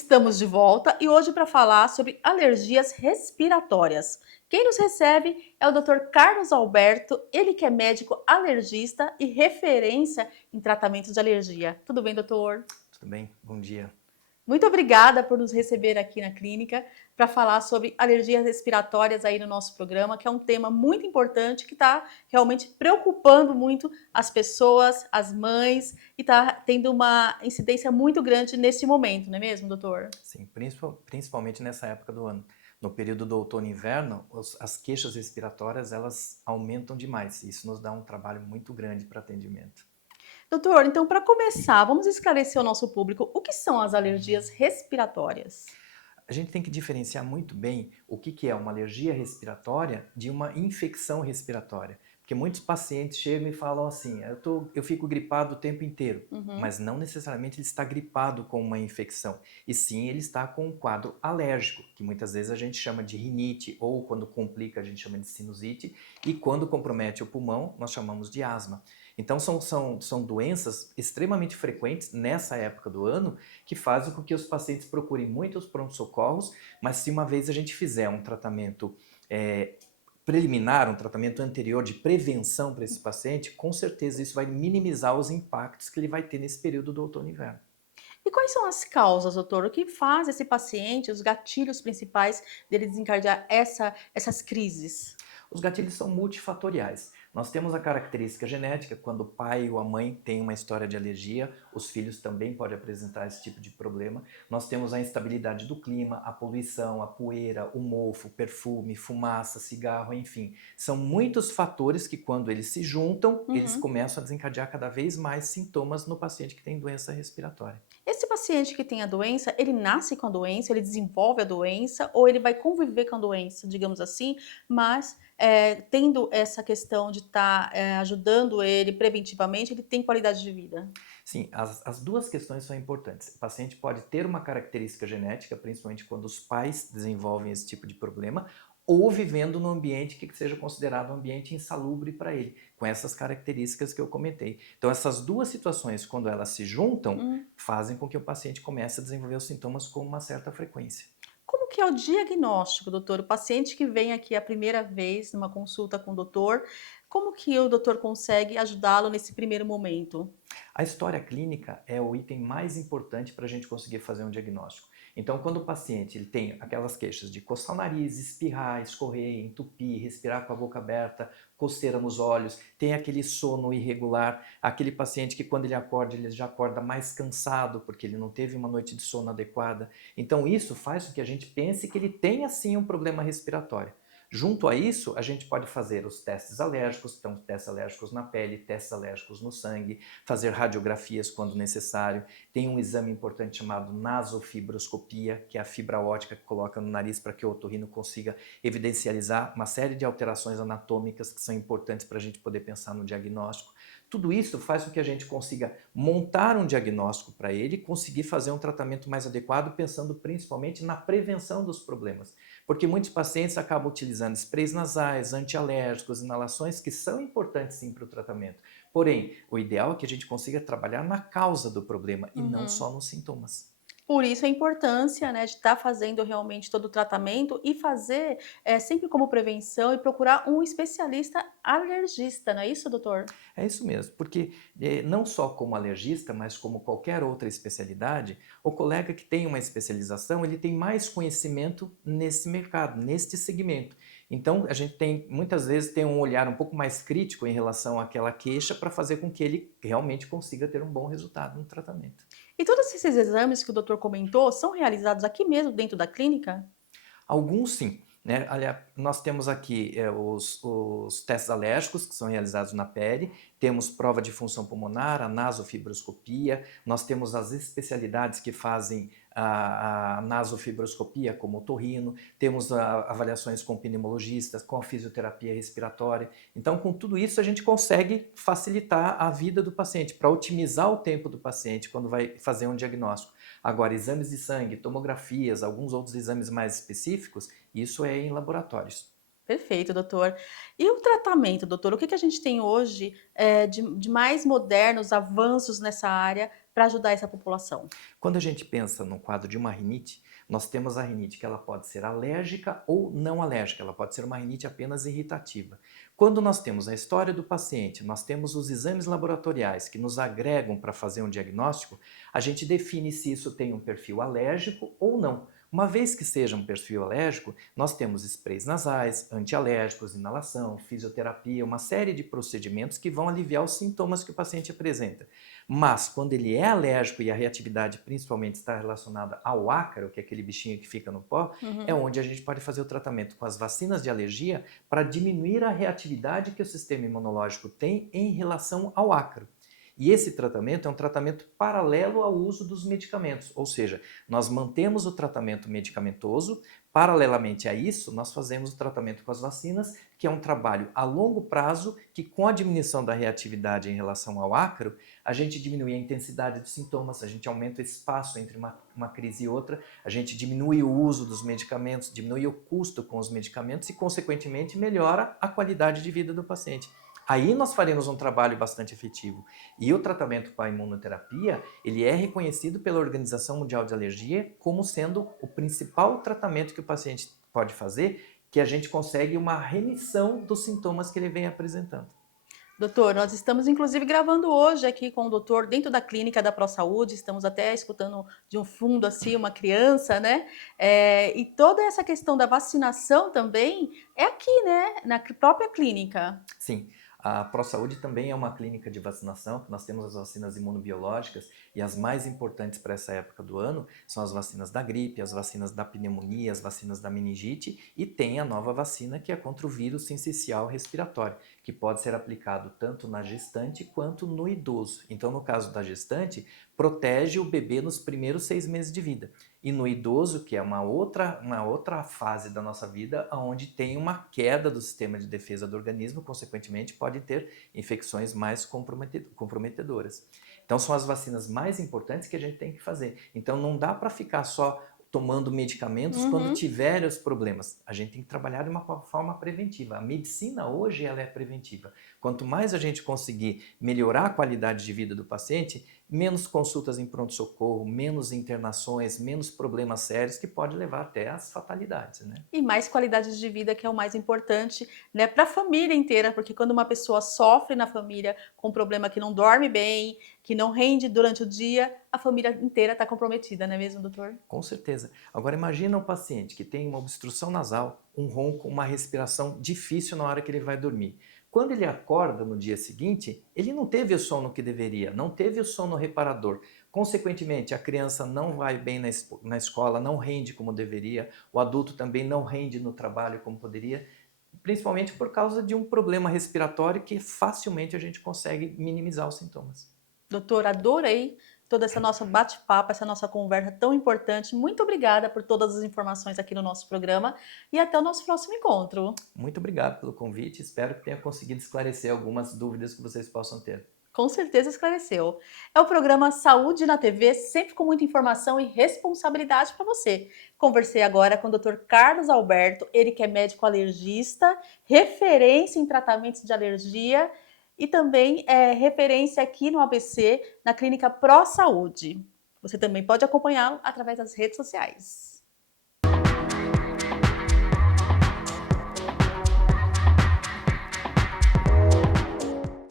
Estamos de volta e hoje para falar sobre alergias respiratórias. Quem nos recebe é o Dr. Carlos Alberto, ele que é médico alergista e referência em tratamento de alergia. Tudo bem, doutor? Tudo bem? Bom dia. Muito obrigada por nos receber aqui na clínica para falar sobre alergias respiratórias aí no nosso programa, que é um tema muito importante que está realmente preocupando muito as pessoas, as mães, e está tendo uma incidência muito grande nesse momento, não é mesmo, doutor? Sim, principalmente nessa época do ano. No período do outono e inverno, as queixas respiratórias elas aumentam demais. Isso nos dá um trabalho muito grande para atendimento. Doutor, então para começar, vamos esclarecer ao nosso público o que são as alergias respiratórias. A gente tem que diferenciar muito bem o que é uma alergia respiratória de uma infecção respiratória. Porque muitos pacientes chegam e falam assim: eu fico gripado o tempo inteiro. Uhum. Mas não necessariamente ele está gripado com uma infecção, e sim ele está com um quadro alérgico, que muitas vezes a gente chama de rinite, ou quando complica a gente chama de sinusite, e quando compromete o pulmão nós chamamos de asma. Então são doenças extremamente frequentes nessa época do ano, que fazem com que os pacientes procurem muito os pronto-socorros, mas se uma vez a gente fizer um tratamento preliminar, um tratamento anterior de prevenção para esse paciente, com certeza isso vai minimizar os impactos que ele vai ter nesse período do outono e inverno. E quais são as causas, doutor? O que faz esse paciente, os gatilhos principais dele desencadear essas crises? Os gatilhos são multifatoriais. Nós temos a característica genética, quando o pai ou a mãe tem uma história de alergia, os filhos também podem apresentar esse tipo de problema. Nós temos a instabilidade do clima, a poluição, a poeira, o mofo, perfume, fumaça, cigarro, enfim. São muitos fatores que, quando eles se juntam, eles Uhum. começam a desencadear cada vez mais sintomas no paciente que tem doença respiratória. Esse paciente que tem a doença, ele nasce com a doença, ele desenvolve a doença ou ele vai conviver com a doença, digamos assim, mas tendo essa questão de estar ajudando ele preventivamente, ele tem qualidade de vida. Sim, as duas questões são importantes. O paciente pode ter uma característica genética, principalmente quando os pais desenvolvem esse tipo de problema, ou vivendo num ambiente que seja considerado um ambiente insalubre para ele, com essas características que eu comentei. Então, essas duas situações, quando elas se juntam, Hum. fazem com que o paciente comece a desenvolver os sintomas com uma certa frequência. Como que é o diagnóstico, doutor? O paciente que vem aqui a primeira vez numa consulta com o doutor, como que o doutor consegue ajudá-lo nesse primeiro momento? A história clínica é o item mais importante para a gente conseguir fazer um diagnóstico. Então, quando o paciente ele tem aquelas queixas de coçar o nariz, espirrar, escorrer, entupir, respirar com a boca aberta, coceira nos olhos, tem aquele sono irregular, aquele paciente que quando ele já acorda mais cansado porque ele não teve uma noite de sono adequada. Então, isso faz com que a gente pense que ele tenha sim um problema respiratório. Junto a isso, a gente pode fazer os testes alérgicos, então testes alérgicos na pele, testes alérgicos no sangue, fazer radiografias quando necessário. Tem um exame importante chamado nasofibroscopia, que é a fibra óptica que coloca no nariz para que o otorrino consiga evidencializar uma série de alterações anatômicas que são importantes para a gente poder pensar no diagnóstico. Tudo isso faz com que a gente consiga montar um diagnóstico para ele e conseguir fazer um tratamento mais adequado, pensando principalmente na prevenção dos problemas. Porque muitos pacientes acabam utilizando sprays nasais, antialérgicos, inalações, que são importantes sim para o tratamento. Porém, o ideal é que a gente consiga trabalhar na causa do problema e não Uhum. só nos sintomas. Por isso a importância, né, de estar fazendo realmente todo o tratamento e fazer, sempre como prevenção e procurar um especialista alergista, não é isso, doutor? É isso mesmo, porque não só como alergista, mas como qualquer outra especialidade, o colega que tem uma especialização, ele tem mais conhecimento nesse mercado, neste segmento. Então, a gente tem, muitas vezes, tem um olhar um pouco mais crítico em relação àquela queixa para fazer com que ele realmente consiga ter um bom resultado no tratamento. E todos esses exames que o doutor comentou são realizados aqui mesmo dentro da clínica? Alguns sim, né? Aliás, nós temos aqui os testes alérgicos que são realizados na pele, temos prova de função pulmonar, a nasofibroscopia, nós temos as especialidades que fazem a nasofibroscopia, como o otorrino, temos avaliações com pneumologistas, com a fisioterapia respiratória. Então, com tudo isso, a gente consegue facilitar a vida do paciente, para otimizar o tempo do paciente quando vai fazer um diagnóstico. Agora, exames de sangue, tomografias, alguns outros exames mais específicos, isso é em laboratórios. Perfeito, doutor. E o tratamento, doutor? O que que a gente tem hoje, de mais modernos avanços nessa área para ajudar essa população? Quando a gente pensa no quadro de uma rinite, nós temos a rinite que ela pode ser alérgica ou não alérgica, ela pode ser uma rinite apenas irritativa. Quando nós temos a história do paciente, nós temos os exames laboratoriais que nos agregam para fazer um diagnóstico, a gente define se isso tem um perfil alérgico ou não. Uma vez que seja um perfil alérgico, nós temos sprays nasais, antialérgicos, inalação, fisioterapia, uma série de procedimentos que vão aliviar os sintomas que o paciente apresenta. Mas, quando ele é alérgico e a reatividade principalmente está relacionada ao ácaro, que é aquele bichinho que fica no pó, é Uhum. onde a gente pode fazer o tratamento com as vacinas de alergia para diminuir a reatividade que o sistema imunológico tem em relação ao ácaro. E esse tratamento é um tratamento paralelo ao uso dos medicamentos, ou seja, nós mantemos o tratamento medicamentoso, paralelamente a isso, nós fazemos o tratamento com as vacinas, que é um trabalho a longo prazo, que com a diminuição da reatividade em relação ao ácaro, a gente diminui a intensidade dos sintomas, a gente aumenta o espaço entre uma crise e outra, a gente diminui o uso dos medicamentos, diminui o custo com os medicamentos e, consequentemente, melhora a qualidade de vida do paciente. Aí nós faremos um trabalho bastante efetivo. E o tratamento com a imunoterapia, ele é reconhecido pela Organização Mundial de Alergia como sendo o principal tratamento que o paciente pode fazer, que a gente consegue uma remissão dos sintomas que ele vem apresentando. Doutor, nós estamos inclusive gravando hoje aqui com o doutor dentro da clínica da ProSaúde, estamos até escutando de um fundo assim uma criança, né? E toda essa questão da vacinação também é aqui, né? Na própria clínica. Sim, a ProSaúde também é uma clínica de vacinação, que nós temos as vacinas imunobiológicas e as mais importantes para essa época do ano são as vacinas da gripe, as vacinas da pneumonia, as vacinas da meningite e tem a nova vacina que é contra o vírus sincicial respiratório, que pode ser aplicado tanto na gestante quanto no idoso. Então, no caso da gestante, protege o bebê nos primeiros 6 meses de vida. E no idoso, que é uma outra fase da nossa vida, onde tem uma queda do sistema de defesa do organismo, consequentemente pode ter infecções mais comprometedoras. Então são as vacinas mais importantes que a gente tem que fazer. Então não dá para ficar só tomando medicamentos quando Uhum. tiver os problemas. A gente tem que trabalhar de uma forma preventiva. A medicina hoje ela é preventiva. Quanto mais a gente conseguir melhorar a qualidade de vida do paciente, menos consultas em pronto-socorro, menos internações, menos problemas sérios que pode levar até às fatalidades, né? E mais qualidade de vida, que é o mais importante, né, para a família inteira, porque quando uma pessoa sofre na família com um problema que não dorme bem, que não rende durante o dia, a família inteira está comprometida, não é mesmo, doutor? Com certeza. Agora imagina um paciente que tem uma obstrução nasal, um ronco, uma respiração difícil na hora que ele vai dormir. Quando ele acorda no dia seguinte, ele não teve o sono que deveria, não teve o sono reparador. Consequentemente, a criança não vai bem na escola, não rende como deveria, o adulto também não rende no trabalho como poderia, principalmente por causa de um problema respiratório que facilmente a gente consegue minimizar os sintomas. Doutor, adorei toda essa nossa bate-papo, essa nossa conversa tão importante. Muito obrigada por todas as informações aqui no nosso programa e até o nosso próximo encontro. Muito obrigado pelo convite, espero que tenha conseguido esclarecer algumas dúvidas que vocês possam ter. Com certeza esclareceu. É o programa Saúde na TV, sempre com muita informação e responsabilidade para você. Conversei agora com o Dr. Carlos Alberto, ele que é médico alergista, referência em tratamentos de alergia e também é referência aqui no ABC, na clínica Pro Saúde. Você também pode acompanhá-lo através das redes sociais.